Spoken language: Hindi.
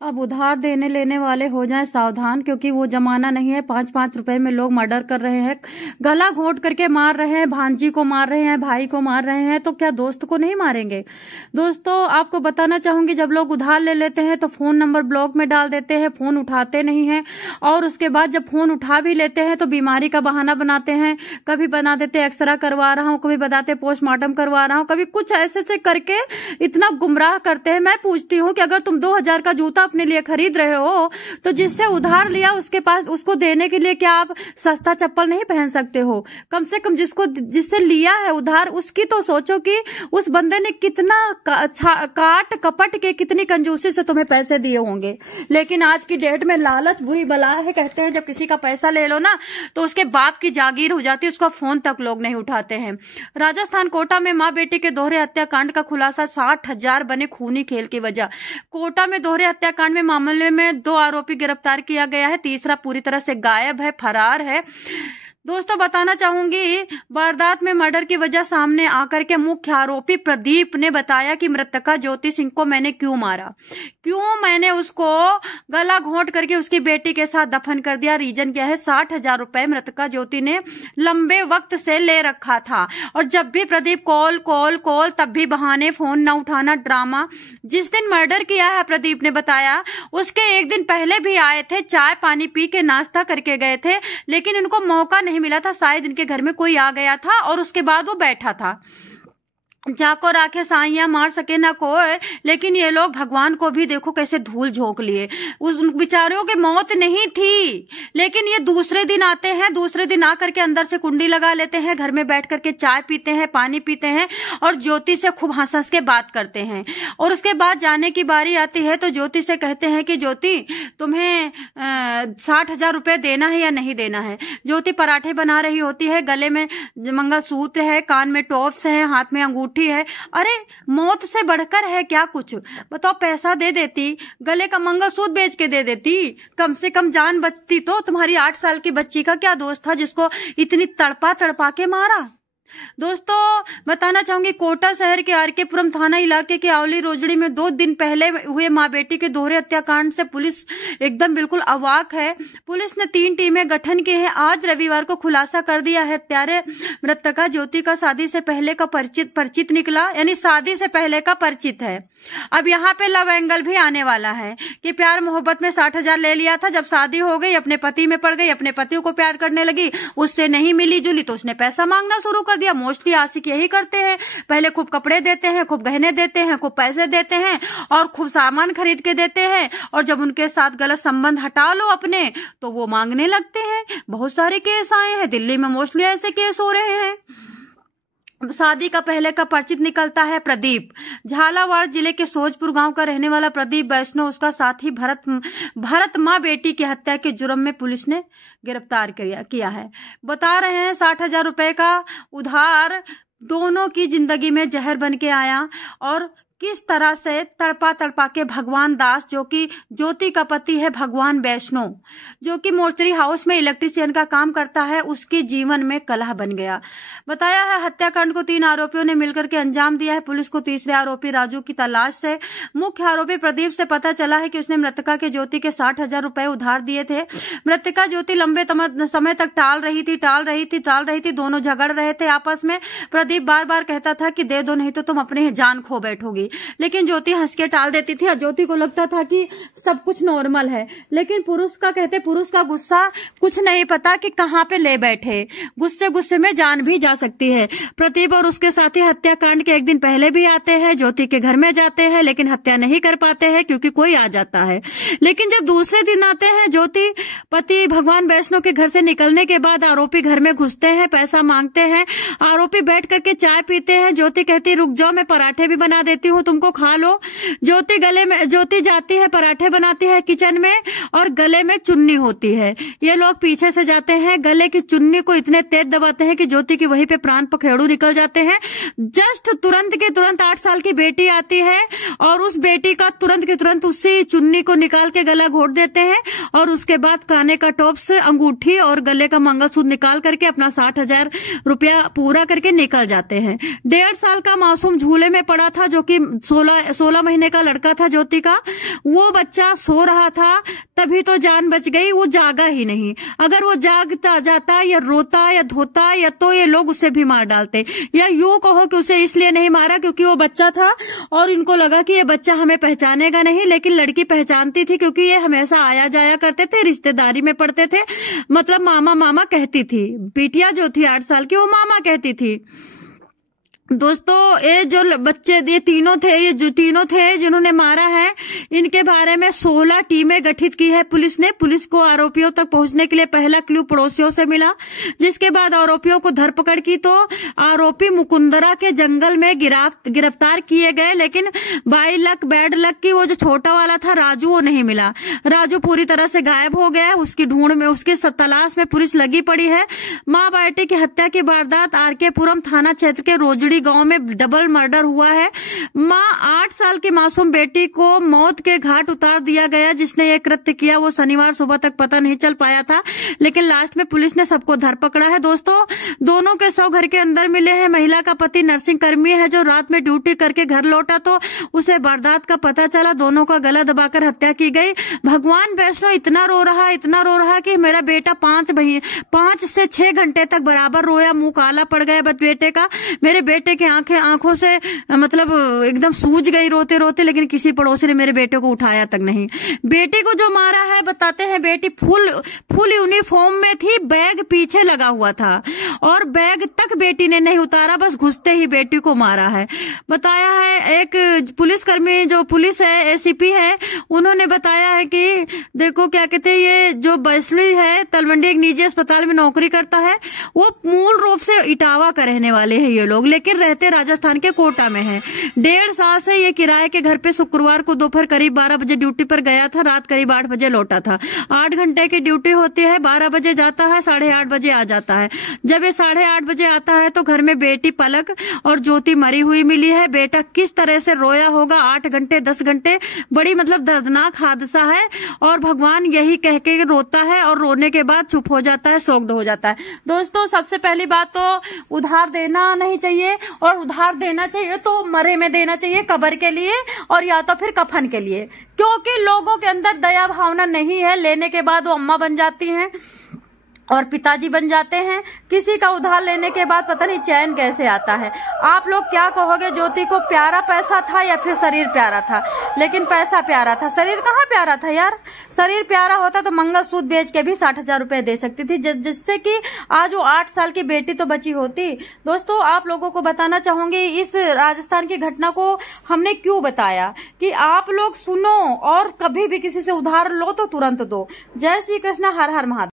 अब उधार देने लेने वाले हो जाएं सावधान, क्योंकि वो जमाना नहीं है 5-5 रुपए में लोग मर्डर कर रहे हैं, गला घोंट करके मार रहे हैं, भांजी को मार रहे हैं, भाई को मार रहे हैं, तो क्या दोस्त को नहीं मारेंगे। दोस्तों आपको बताना चाहूंगी, जब लोग उधार ले लेते हैं तो फोन नंबर ब्लॉक में डाल देते हैं, फोन उठाते नहीं हैं, और उसके बाद जब फोन उठा भी लेते हैं तो बीमारी का बहाना बनाते हैं, कभी बना देते एक्सरा करवा रहा हूं, कभी बताते पोस्टमार्टम करवा रहा हूं, कभी कुछ ऐसे से करके इतना गुमराह करते हैं। मैं पूछती हूँ कि अगर तुम 2000 का जूता अपने लिए खरीद रहे हो तो जिससे उधार लिया उसके पास उसको देने के लिए क्या आप सस्ता चप्पल नहीं पहन सकते हो? कम से कम जिससे लिया है उधार उसकी तो सोचो कि उस बंदे ने कितना काट कपट के कितनी कंजूसी से तुम्हें पैसे दिए होंगे। लेकिन आज की डेट में लालच बुरी बला है। कहते हैं जब किसी का पैसा ले लो ना तो उसके बाप की जागीर हो जाती है, उसका फोन तक लोग नहीं उठाते हैं। राजस्थान कोटा में मां बेटी के दोहरे हत्याकांड का खुलासा, 60,000 बने खूनी खेल की वजह। कोटा में दोहरे हत्याकांड में मामले में 2 आरोपी गिरफ्तार किया गया है, तीसरा पूरी तरह से गायब है, फरार है। दोस्तों बताना चाहूंगी, वारदात में मर्डर की वजह सामने आकर के मुख्य आरोपी प्रदीप ने बताया कि मृतका ज्योति सिंह को मैंने क्यों मारा, क्यों मैंने उसको गला घोंट करके उसकी बेटी के साथ दफन कर दिया। रीजन क्या है, 60,000 रुपए मृतका ज्योति ने लंबे वक्त से ले रखा था, और जब भी प्रदीप कॉल कॉल कॉल तब भी बहाने, फोन न उठाना, ड्रामा। जिस दिन मर्डर किया है प्रदीप ने बताया उसके एक दिन पहले भी आए थे, चाय पानी पी के नाश्ता करके गए थे, लेकिन इनको मौका नहीं मिला था। शायद इनके घर में कोई आ गया था और उसके बाद वो बैठा था। जाको राखे साइया मार सके ना कोई, लेकिन ये लोग भगवान को भी देखो कैसे धूल झोंक लिए। उस बेचारों की मौत नहीं थी, लेकिन ये दूसरे दिन आते हैं, दूसरे दिन आकर के अंदर से कुंडी लगा लेते हैं, घर में बैठ करके चाय पीते हैं, पानी पीते हैं और ज्योति से खूब हंस हंस के बात करते हैं। और उसके बाद जाने की बारी आती है तो ज्योति से कहते हैं कि ज्योति तुम्हें 60,000 रुपए देना है या नहीं देना है। ज्योति पराठे बना रही होती है, गले में मंगलसूत्र है, कान में टॉप्स है, हाथ में अंगूठी है। अरे मौत से बढ़कर है क्या कुछ? बताओ, पैसा दे देती, गले का मंगलसूत्र बेच के दे देती, कम से कम जान बचती। तो तुम्हारी 8 साल की बच्ची का क्या दोस्त था जिसको इतनी तड़पा तड़पा के मारा? दोस्तों बताना चाहूंगी, कोटा शहर के आरकेपुरम थाना इलाके के आवली रोजड़ी में 2 दिन पहले हुए मां बेटी के दोहरे हत्याकांड से पुलिस एकदम बिल्कुल अवाक है। पुलिस ने 3 टीमें गठन की है। आज रविवार को खुलासा कर दिया है। हत्यारे मृतका ज्योति का शादी से पहले का परिचित निकला, यानी शादी से पहले का परिचित है। अब यहाँ पे लव एंगल भी आने वाला है कि प्यार मोहब्बत में 60,000 ले लिया था, जब शादी हो गई अपने पति में पड़ गई, अपने पति को प्यार करने लगी, उससे नहीं मिली जुली तो उसने पैसा मांगना शुरू कर दिया। मोस्टली आशिक यही करते हैं, पहले खूब कपड़े देते हैं, खूब गहने देते हैं, खूब पैसे देते हैं और खूब सामान खरीद के देते हैं, और जब उनके साथ गलत संबंध हटा लो अपने तो वो मांगने लगते हैं। बहुत सारे केस आए हैं, दिल्ली में मोस्टली ऐसे केस हो रहे हैं। शादी का पहले का परिचित निकलता है प्रदीप। झालावाड़ जिले के सोजपुर गांव का रहने वाला प्रदीप वैष्णव, उसका साथी भरत मां बेटी की हत्या के जुर्म में पुलिस ने गिरफ्तार किया है। बता रहे हैं 60,000 रुपए का उधार दोनों की जिंदगी में जहर बन के आया, और किस तरह से तड़पा तड़पा के भगवान दास, जो कि ज्योति का पति है, भगवान वैष्णव, जो कि मोर्चरी हाउस में इलेक्ट्रीशियन का काम करता है, उसके जीवन में कलह बन गया। बताया है हत्याकांड को 3 आरोपियों ने मिलकर के अंजाम दिया है। पुलिस को तीसरे आरोपी राजू की तलाश से मुख्य आरोपी प्रदीप से पता चला है कि उसने मृतका के ज्योति के 60,000 रुपए उधार दिए थे। मृतका ज्योति लंबे समय तक टाल रही थी। दोनों झगड़ रहे थे आपस में। प्रदीप बार बार कहता था कि दे दो, नहीं तो तुम अपनी जान खो बैठोगी, लेकिन ज्योति हंस के टाल देती थी। ज्योति को लगता था कि सब कुछ नॉर्मल है, लेकिन पुरुष का गुस्सा कुछ नहीं पता कि कहाँ पे ले बैठे, गुस्से में जान भी जा सकती है। प्रदीप और उसके साथी हत्याकांड के एक दिन पहले भी आते हैं, ज्योति के घर में जाते हैं, लेकिन हत्या नहीं कर पाते हैं क्योंकि कोई आ जाता है। लेकिन जब दूसरे दिन आते हैं, ज्योति पति भगवान वैष्णव के घर से निकलने के बाद आरोपी घर में घुसते हैं, पैसा मांगते हैं। आरोपी बैठ करके चाय पीते हैं। ज्योति कहती रुक जाओ, मैं पराठे भी बना देती हूँ, तुमको खा लो। ज्योति जाती है, पराठे बनाती है किचन में, और गले में चुन्नी होती है। ये लोग पीछे से जाते हैं, गले की चुन्नी को इतने तेज दबाते हैं कि ज्योति की वहीं पे प्राण पखेड़ू निकल जाते हैं। जस्ट तुरंत के तुरंत 8 साल की बेटी आती है और उस बेटी का तुरंत के तुरंत उसी चुन्नी को निकाल के गला घोट देते हैं, और उसके बाद काने का टॉप्स, अंगूठी और गले का मंगलसूत्र निकाल करके अपना 60,000 रुपया पूरा करके निकल जाते हैं। 1.5 साल का मासूम झूले में पड़ा था, जो कि 16 महीने का लड़का था ज्योति का, वो बच्चा सो रहा था, तभी तो जान बच गई, वो जागा ही नहीं। अगर वो जागता जाता या रोता या धोता या तो ये लोग उसे भी मार डालते, या यूं कहो कि उसे इसलिए नहीं मारा क्योंकि वो बच्चा था और इनको लगा कि ये बच्चा हमें पहचानेगा नहीं, लेकिन लड़की पहचानती थी क्योंकि ये हमेशा आया जाया करते थे, रिश्तेदारी में पड़ते थे, मतलब मामा मामा कहती थी। बिटिया जो थी 8 साल की, वो मामा कहती थी। दोस्तों ये जो बच्चे ये तीनों थे जिन्होंने मारा है, इनके बारे में 16 टीमें गठित की है पुलिस ने। पुलिस को आरोपियों तक पहुंचने के लिए पहला क्लू पड़ोसियों से मिला, जिसके बाद आरोपियों को धरपकड़ की तो आरोपी मुकुंदरा के जंगल में गिरफ्तार किए गए। लेकिन बाई लक बैड लक की वो जो छोटा वाला था राजू, वो नहीं मिला। राजू पूरी तरह से गायब हो गया। उसकी ढूंढ में, उसकी तलाश में पुलिस लगी पड़ी है। मां बेटे की हत्या की वारदात आरके पुरम थाना क्षेत्र के रोजड़ी गांव में डबल मर्डर हुआ है। मां 8 साल की मासूम बेटी को मौत के घाट उतार दिया गया। जिसने ये कृत्य किया वो शनिवार सुबह तक पता नहीं चल पाया था, लेकिन लास्ट में पुलिस ने सबको धर पकड़ा है। दोस्तों दोनों के शव घर के अंदर मिले हैं। महिला का पति नर्सिंग कर्मी है जो रात में ड्यूटी करके घर लौटा तो उसे वारदात का पता चला। दोनों का गला दबाकर हत्या की गई। भगवान वैष्णो इतना रो रहा कि मेरा बेटा 5 से 6 घंटे तक बराबर रोया। मुंह काला पड़ गया बेटे का। मेरे बेटे की आंखों से मतलब एकदम सूज गई रोते रोते, लेकिन किसी पड़ोसी ने मेरे बेटे को उठाया तक नहीं। बेटी को जो मारा है बताते हैं, बेटी फुल यूनिफॉर्म में थी, बैग पीछे लगा हुआ था और बैग तक बेटी ने नहीं उतारा, बस घुसते ही बेटी को मारा है। बताया है एक पुलिसकर्मी, जो पुलिस है एसीपी है, उन्होंने बताया है कि देखो क्या कहते हैं, ये जो बैसली है तलवंडी एक निजी अस्पताल में नौकरी करता है। वो मूल रूप से इटावा का रहने वाले हैं ये लोग, लेकिन रहते राजस्थान के कोटा में हैं। 1.5 साल से ये किराए के घर पे शुक्रवार को दोपहर करीब 12 बजे ड्यूटी पर गया था, रात करीब 8 बजे लौटा था। 8 घंटे की ड्यूटी होती है, 12 बजे जाता है, 8:30 बजे आ जाता है। जब ये 8:30 बजे आता है तो घर में बेटी पलक और ज्योति मरी हुई मिली है। बेटा किस तरह से रोया होगा 8 घंटे 10 घंटे, बड़ी मतलब दर्दनाक हादसा है। और भगवान यही कह के रोता है और रोने के बाद चुप हो जाता है, शॉक्ड हो जाता है। दोस्तों सबसे पहली बात तो उधार देना नहीं चाहिए, और उधार देना चाहिए तो मरे में देना चाहिए, कब्र के लिए और या तो फिर कफन के लिए, क्योंकि लोगों के अंदर दया भावना नहीं है। लेने के बाद वो अम्मा बन जाती हैं और पिताजी बन जाते हैं। किसी का उधार लेने के बाद पता नहीं चैन कैसे आता है। आप लोग क्या कहोगे, ज्योति को प्यारा पैसा था या फिर शरीर प्यारा था? लेकिन पैसा प्यारा था, शरीर कहाँ प्यारा था यार। शरीर प्यारा होता तो मंगलसूत्र बेच के भी 60,000 रुपए दे सकती थी, जिससे कि आज वो 8 साल की बेटी तो बची होती। दोस्तों आप लोगों को बताना चाहूंगी, इस राजस्थान की घटना को हमने क्यों बताया कि आप लोग सुनो और कभी भी किसी से उधार लो तो तुरंत दो। जय श्री कृष्ण, हर हर महादेव।